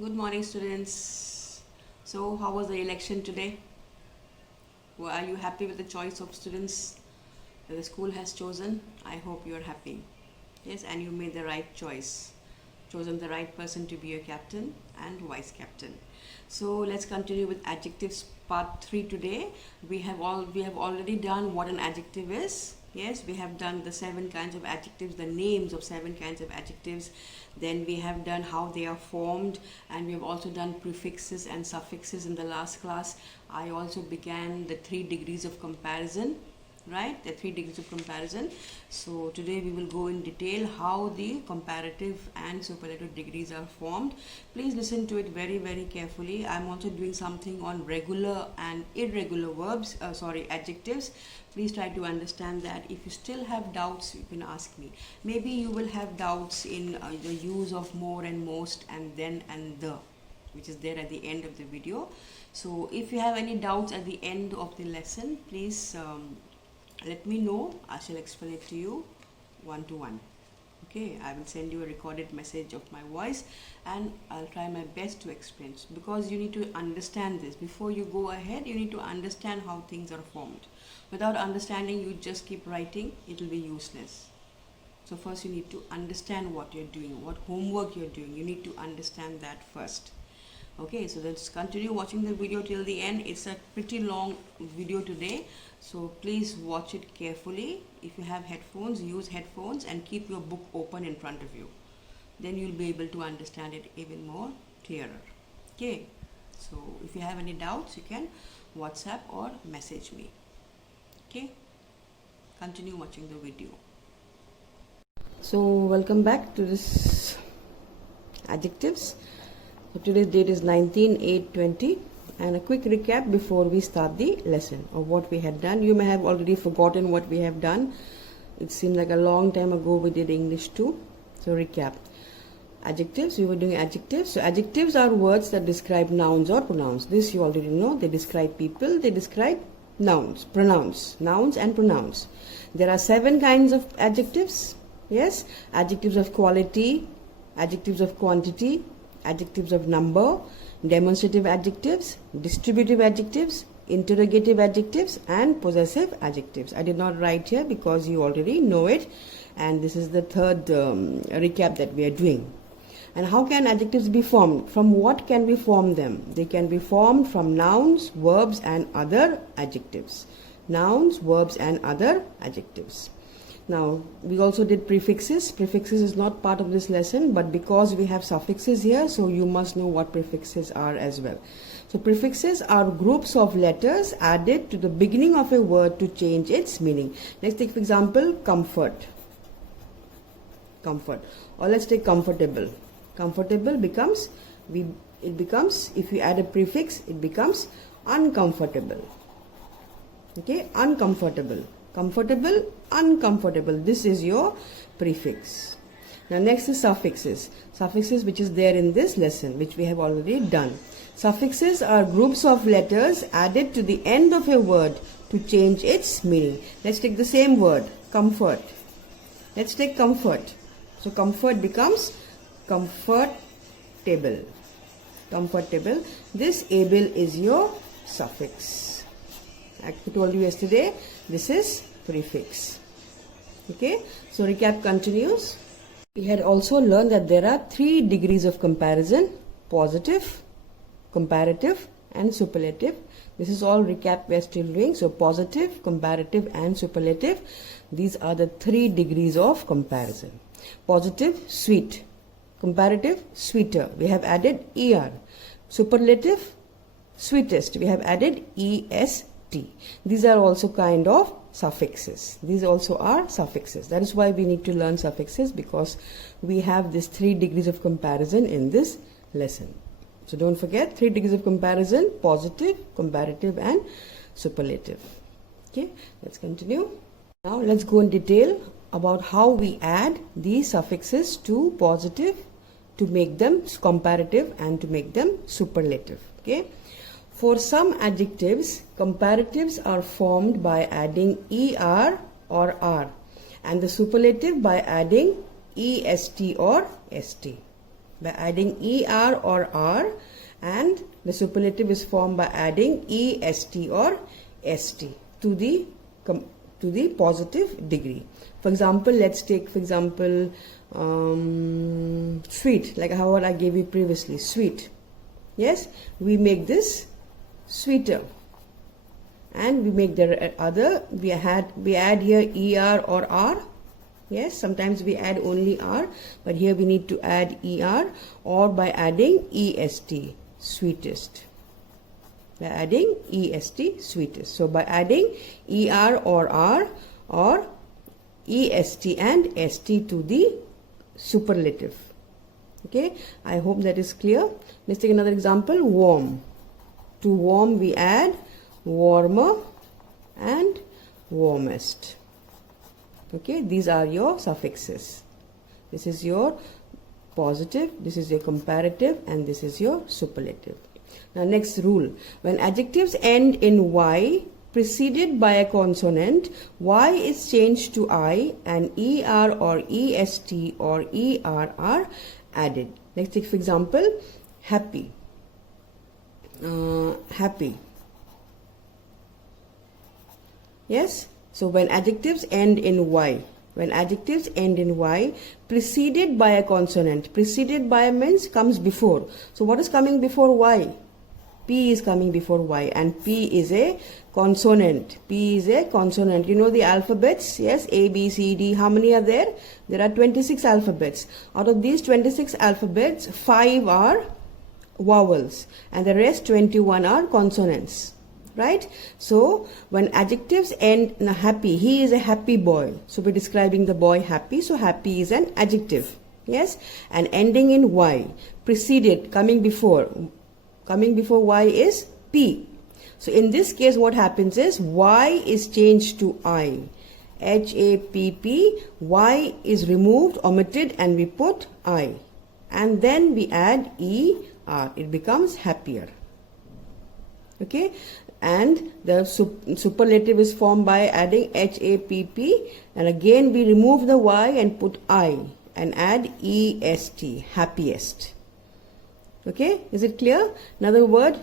Good morning, students. So, how was the election today? Well, are you happy with the choice of students that the school has chosen? I hope you are happy. Yes, and you made the right choice. Chosen the right person to be your captain and vice captain. So let's continue with adjectives part 3 today. We have already done what an adjective is. Yes, we have done the 7 kinds of adjectives, the names of 7 kinds of adjectives. Then we have done how they are formed, and we have also done prefixes and suffixes in the last class. I also began the 3 degrees of comparison, right? The 3 degrees of comparison. So today we will go in detail how the comparative and superlative degrees are formed. Please listen to it very carefully. I'm also doing something on regular and irregular verbs, adjectives. Please try to understand that. If you still have doubts, you can ask me. Maybe you will have doubts in the use of more and most and then and the, which is there at the end of the video. So if you have any doubts at the end of the lesson, please let me know. I shall explain it to you one to one. Okay, I will send you a recorded message of my voice and I'll try my best to explain, because you need to understand this. Before you go ahead, you need to understand how things are formed. Without understanding, you just keep writing, it will be useless. So first you need to understand what you're doing, what homework you're doing. You need to understand that first. Okay, so let's continue watching the video till the end. It's a pretty long video today, so please watch it carefully. If you have headphones, use headphones and keep your book open in front of you. Then you'll be able to understand it even more clearer. Okay, so if you have any doubts, you can WhatsApp or message me. Okay, continue watching the video. So welcome back to this adjectives. So today's date is 19/8/20, and a quick recap before we start the lesson of what we had done. You may have already forgotten what we have done. It seemed like a long time ago we did English too. So recap. Adjectives, we were doing adjectives. So adjectives are words that describe nouns or pronouns. This you already know. They describe people, they describe nouns, nouns and pronouns. There are 7 kinds of adjectives. Yes, adjectives of quality, adjectives of quantity, adjectives of number, demonstrative adjectives, distributive adjectives, interrogative adjectives, and possessive adjectives. I did not write here because you already know it, and this is the third recap that we are doing. And how can adjectives be formed? From what can we form them? They can be formed from nouns, verbs, and other adjectives. Nouns, verbs, and other adjectives. Now, we also did prefixes. Prefixes is not part of this lesson, but because we have suffixes here, so you must know what prefixes are as well. So prefixes are groups of letters added to the beginning of a word to change its meaning. Let's take, for example, comfort. Comfort. Or let's take comfortable. Comfortable becomes, if you add a prefix, it becomes uncomfortable. Okay, uncomfortable. Comfortable, uncomfortable. This is your prefix. Now next is suffixes. Suffixes, which is there in this lesson, which we have already done. Suffixes are groups of letters added to the end of a word to change its meaning. Let's take the same word, comfort. Let's take comfort. So comfort becomes comfortable. Comfortable. This able is your suffix. I told you yesterday, this is prefix. Okay, so recap continues. We had also learned that there are 3 degrees of comparison: positive, comparative, and superlative. This is all recap we are still doing. So positive, comparative, and superlative. These are the 3 degrees of comparison. Positive, sweet. Comparative, sweeter. We have added ER. Superlative, sweetest. We have added EST. These are also kind of suffixes. These also are suffixes. That is why we need to learn suffixes, because we have these 3 degrees of comparison in this lesson. So don't forget 3 degrees of comparison: positive, comparative, and superlative. Okay, let's continue. Now let's go in detail about how we add these suffixes to positive to make them comparative and to make them superlative. Okay. For some adjectives, comparatives are formed by adding ER or R, and the superlative by adding EST or ST. by adding ER or R, and the superlative is formed by adding EST or ST to the positive degree. For example, let's take, for example, sweet, like how I gave you previously, sweet. Yes, we make this sweeter, and we make the other, we add here ER or R. Yes, sometimes we add only R, but here we need to add ER, or by adding EST, sweetest. By adding EST, sweetest. So by adding ER or R or EST and ST to the superlative. Okay, I hope that is clear. Let's take another example, warm. To warm we add warmer and warmest. Okay, these are your suffixes. This is your positive, this is your comparative, and this is your superlative. Now next rule, when adjectives end in Y preceded by a consonant, Y is changed to I and ER or EST or ER are added. Let's take for example, happy. Happy. Yes, so when adjectives end in Y, preceded by a consonant, preceded by means comes before. So what is coming before Y? P is coming before Y, and P is a consonant. P is a consonant. You know the alphabets? Yes, A, B, C, D. How many are there? There are 26 alphabets. Out of these 26 alphabets, 5 are vowels, and the rest 21 are consonants. Right? So when adjectives end in a happy, he is a happy boy. So we're describing the boy happy. So happy is an adjective. Yes? And ending in Y, preceded, coming before Y is P. So in this case what happens is Y is changed to I. HAPP, Y is removed, omitted, and we put I. And then we add ER. It becomes happier. Okay? And the superlative is formed by adding HAPP, and again we remove the Y and put I and add EST, happiest. Okay, is it clear? Another word,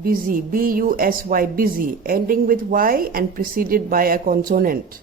busy, BUSY, busy, ending with Y and preceded by a consonant,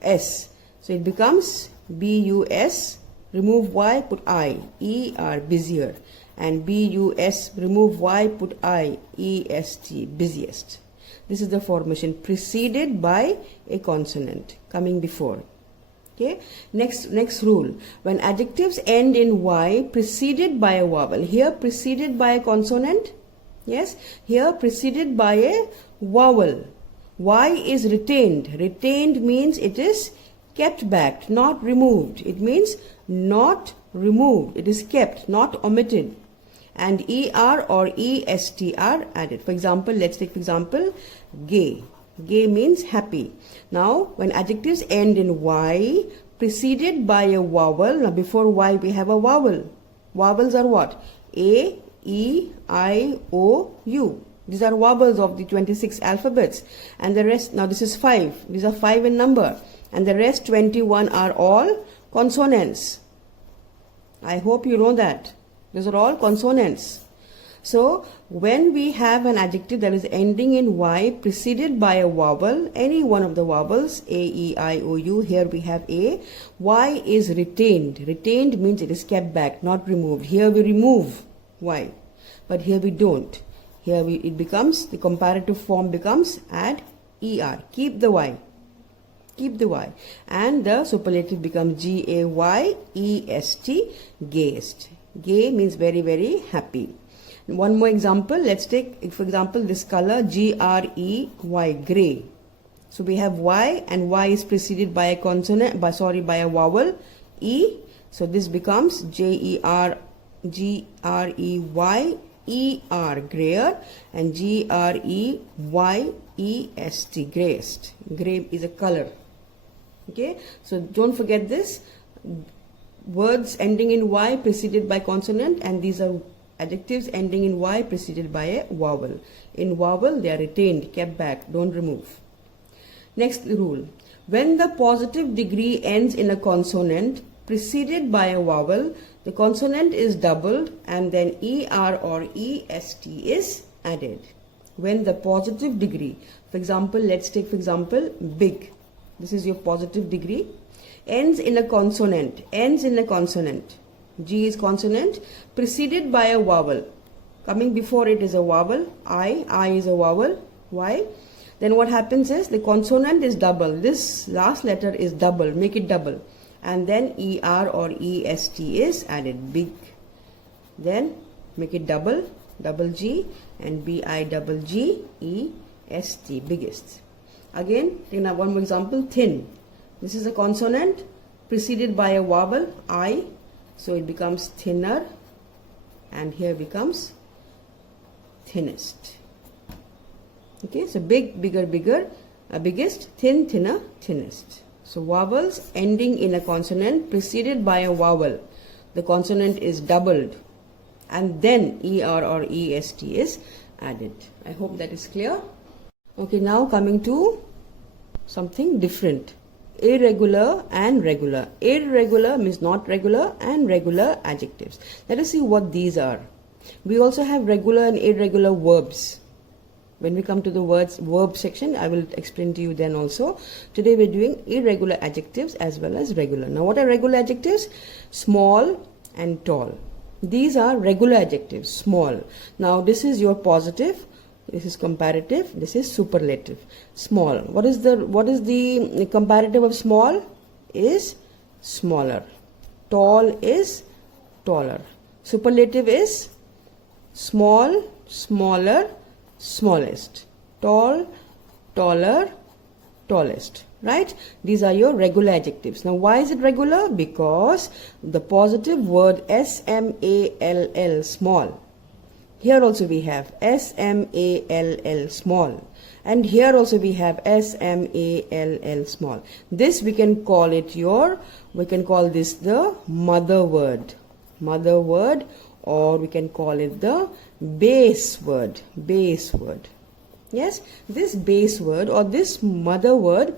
S. So it becomes BUS, remove Y, put I, ER, busier. And BUS, remove Y, put I, EST, busiest. This is the formation, preceded by a consonant, coming before. Okay, next rule, when adjectives end in Y preceded by a vowel, here preceded by a consonant, yes, here preceded by a vowel, Y is retained. Retained means it is kept back, not removed. It means not removed, it is kept, not omitted. And ER or EST are added. For example, let's take for example, gay. Gay means happy. Now, when adjectives end in Y, preceded by a vowel, now before Y we have a vowel. Vowels are what? A, E, I, O, U. These are vowels of the 26 alphabets. And the rest, now this is 5. These are 5 in number. And the rest 21 are all consonants. I hope you know that. These are all consonants. So, when we have an adjective that is ending in Y preceded by a vowel, any one of the vowels, A, E, I, O, U, here we have A, Y is retained. Retained means it is kept back, not removed. Here we remove Y, but here we don't. Here it becomes, the comparative form becomes add ER, keep the Y. Keep the Y. And the superlative becomes GAYEST, gayest. Gay means very, very happy. One more example, let's take, for example, this color GREY, gray. So we have Y, and Y is preceded by a consonant, by a vowel, E. So this becomes GREY, grayer, and GREYEST, grayest. Gray is a color. Okay, so don't forget this. Words ending in Y preceded by consonant, and these are adjectives ending in Y preceded by a vowel. In vowel they are retained, kept back, don't remove. Next rule, when the positive degree ends in a consonant, preceded by a vowel, the consonant is doubled and then ER or EST is added. When the positive degree, for example, let's take for example big, this is your positive degree, ends in a consonant, G is consonant, preceded by a vowel. Coming before it is a vowel, I is a vowel, Y. Then what happens is the consonant is double. This last letter is double, make it double. And then ER or EST is added, big. Then make it double, double G, and BIGGEST, biggest. Again, take one more example, thin. This is a consonant preceded by a vowel, I. So it becomes thinner, and here becomes thinnest. Okay, so big, bigger, bigger, biggest, thin, thinner, thinnest. So vowels ending in a consonant preceded by a vowel, the consonant is doubled and then ER or EST is added. I hope that is clear. Okay, now coming to something different. Irregular and regular. Irregular means not regular, and regular adjectives. Let us see what these are. We also have regular and irregular verbs. When we come to the verb section, I will explain to you then also. Today we are doing irregular adjectives as well as regular. Now what are regular adjectives? Small and tall. These are regular adjectives, small. Now this is your positive, this is comparative, this is superlative. Small. What is the comparative of small? Is smaller. Tall is taller. Superlative is small, smaller, smallest. Tall, taller, tallest. Right? These are your regular adjectives. Now why is it regular? Because the positive word SMALL, small. Here also we have SMALL, small. And here also we have SMALL, small. This we can call this the mother word. Mother word, or we can call it the base word. Base word. Yes, this base word or this mother word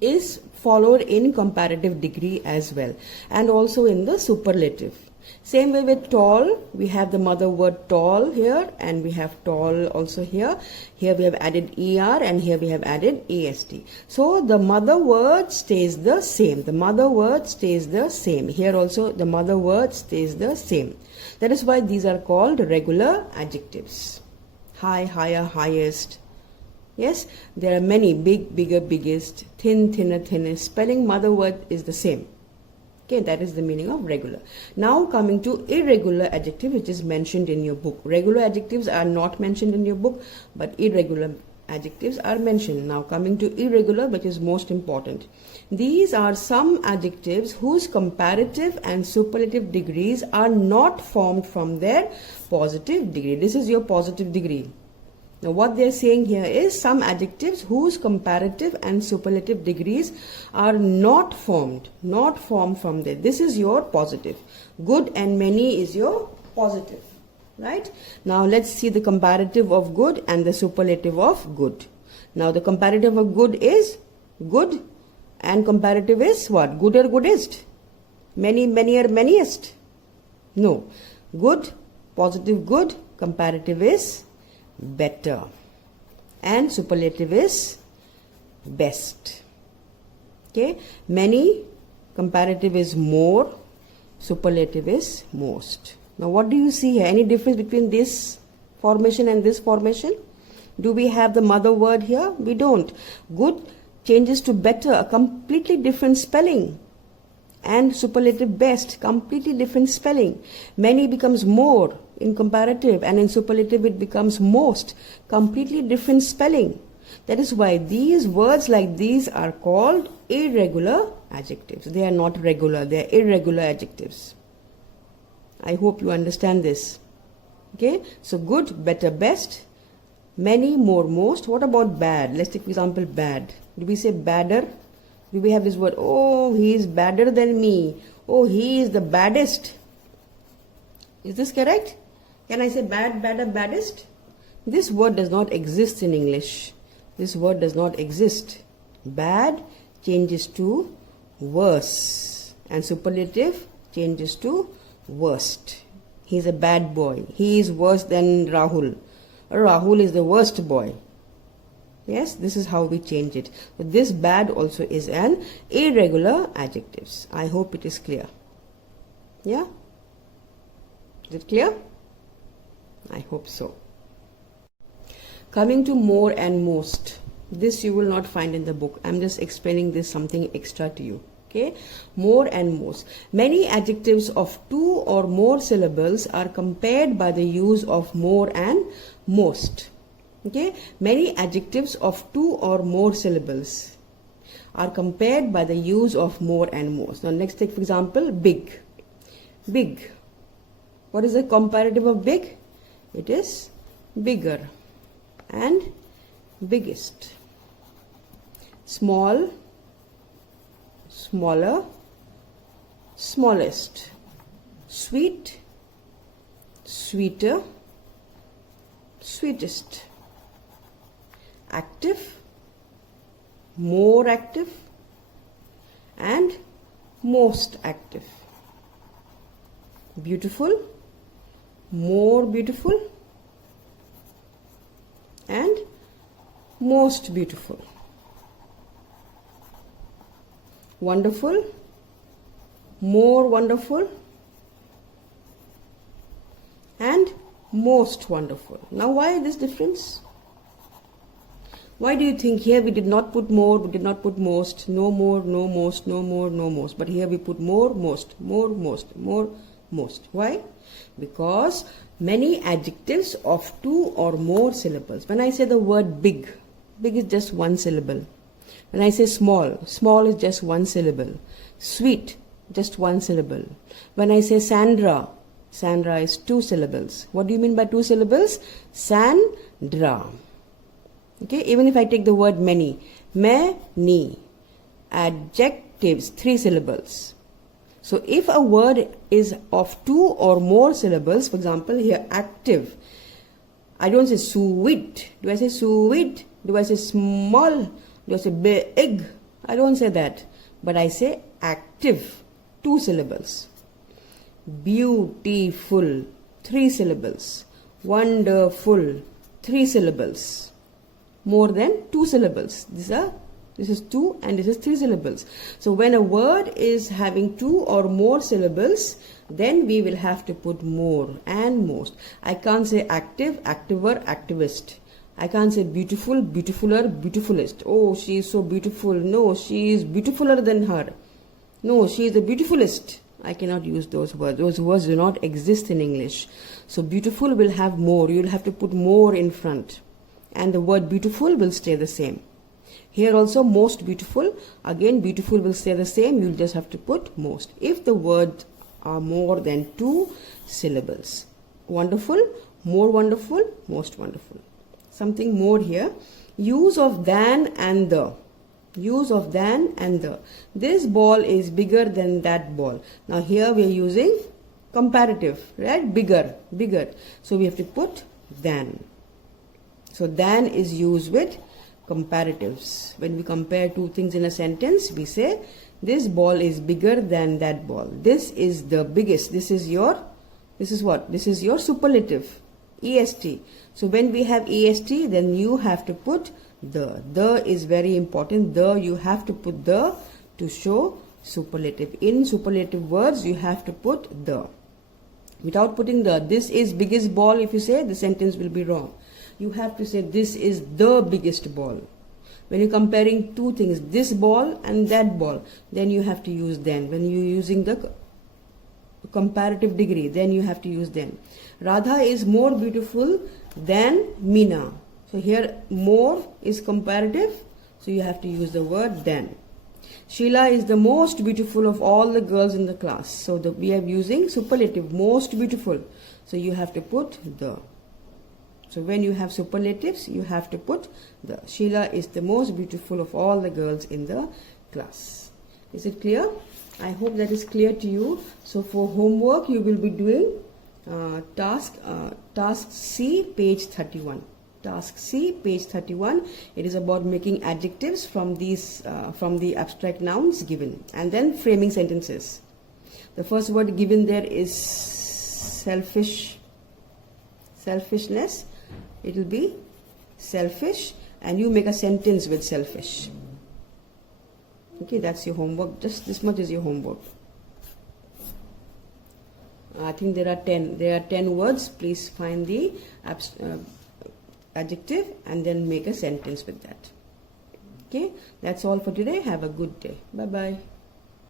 is followed in comparative degree as well, and also in the superlative. Same way with tall, we have the mother word tall here, and we have tall also here. Here we have added ER, and here we have added EST. So the mother word stays the same. The mother word stays the same. Here also the mother word stays the same. That is why these are called regular adjectives. High, higher, highest. Yes, there are many. Big, bigger, biggest, thin, thinner, thinnest. Spelling mother word is the same. Okay, that is the meaning of regular. Now coming to irregular adjective, which is mentioned in your book. Regular adjectives are not mentioned in your book, but irregular adjectives are mentioned. Now coming to irregular, which is most important. These are some adjectives whose comparative and superlative degrees are not formed from their positive degree. This is your positive degree. Now what they are saying here is some adjectives whose comparative and superlative degrees are not formed from there. This is your positive. Good and many is your positive. Right? Now let's see the comparative of good and the superlative of good. Now the comparative of good is good, and comparative is what? Gooder, goodest. Many, manier, maniest. No. Good, positive good, comparative is better, and superlative is best. Okay, many, comparative is more, superlative is most. Now what do you see here? Any difference between this formation and this formation? Do we have the mother word here? We don't. Good changes to better, a completely different spelling. And superlative best, completely different spelling. Many becomes more in comparative, and in superlative it becomes most, completely different spelling. That is why these words like these are called irregular adjectives. They are not regular, they are irregular adjectives. I hope you understand this. Okay, so good, better, best, many, more, most. What about bad? Let's take for example bad. Do we say badder? Do we have this word? Oh, he is badder than me. Oh, he is the baddest. Is this correct? Can I say bad, badder, baddest? This word does not exist in English. This word does not exist. Bad changes to worse. and superlative changes to worst. He's a bad boy. He is worse than Rahul. Rahul is the worst boy. Yes, this is how we change it. But this bad also is an irregular adjectives. I hope it is clear. Yeah? Is it clear? I hope so. Coming to more and most. This you will not find in the book. I'm just explaining this something extra to you. Okay? More and most. Many adjectives of 2 or more syllables are compared by the use of more and most. Okay? Many adjectives of 2 or more syllables are compared by the use of more and most. Now next take for example big. Big. What is the comparative of big? It is bigger and biggest. Small, smaller, smallest. Sweet, sweeter, sweetest. Active, more active, and most active. Beautiful, more beautiful, and most beautiful. Wonderful, more wonderful, and most wonderful. Now why this difference? Why do you think here we did not put more, we did not put most, no more, no most, no more, no most, but here we put more, most, more, most, more, most. Why? Because many adjectives of 2 or more syllables. When I say the word big, big is just 1 syllable. When I say small, small is just 1 syllable. Sweet, just 1 syllable. When I say Sandra, Sandra is 2 syllables. What do you mean by 2 syllables? Sandra. Okay, even if I take the word many, many. Adjectives, 3 syllables. So if a word is of 2 or more syllables, for example here active, I don't say sweet. Do I say sweet? Do I say small? Do I say big? I don't say that. But I say active, 2 syllables. Beautiful, 3 syllables. Wonderful, 3 syllables. More than 2 syllables. This is 2 and this is 3 syllables. So when a word is having 2 or more syllables, then we will have to put more and most. I can't say active, activer, activist. I can't say beautiful, beautifuler, beautifulest. Oh, she is so beautiful. No, she is beautifuler than her. No, she is the beautifulest. I cannot use those words. Those words do not exist in English. So beautiful will have more. You will have to put more in front. And the word beautiful will stay the same. Here also most beautiful. Again beautiful will stay the same. You will just have to put most. If the words are more than 2 syllables. Wonderful, more wonderful, most wonderful. Something more here. Use of than and the. Use of than and the. This ball is bigger than that ball. Now here we are using comparative, right? Bigger, bigger. So we have to put than. So than is used with comparatives. When we compare 2 things in a sentence, we say this ball is bigger than that ball. This is the biggest. This is what? This is your superlative. EST. So when we have EST, then you have to put the. The is very important. The, you have to put the to show superlative. In superlative words, you have to put the. Without putting the, this is biggest ball, if you say, the sentence will be wrong. You have to say this is the biggest ball. When you're comparing 2 things, this ball and that ball, then you have to use then. When you're using the comparative degree, then you have to use then. Radha is more beautiful than Meena. So here more is comparative, so you have to use the word then. Sheila is the most beautiful of all the girls in the class. So we are using superlative, most beautiful. So you have to put the. So when you have superlatives, you have to put the. Sheila is the most beautiful of all the girls in the class. Is it clear? I hope that is clear to you. So for homework, you will be doing task C, page 31. Task C, page 31. It is about making adjectives from these from the abstract nouns given, and then framing sentences. The first word given there is selfishness. It will be selfish, and you make a sentence with selfish. Okay, that's your homework. Just this much is your homework. I think there are 10. There are 10 words. Please find the adjective and then make a sentence with that. Okay, that's all for today. Have a good day. Bye bye.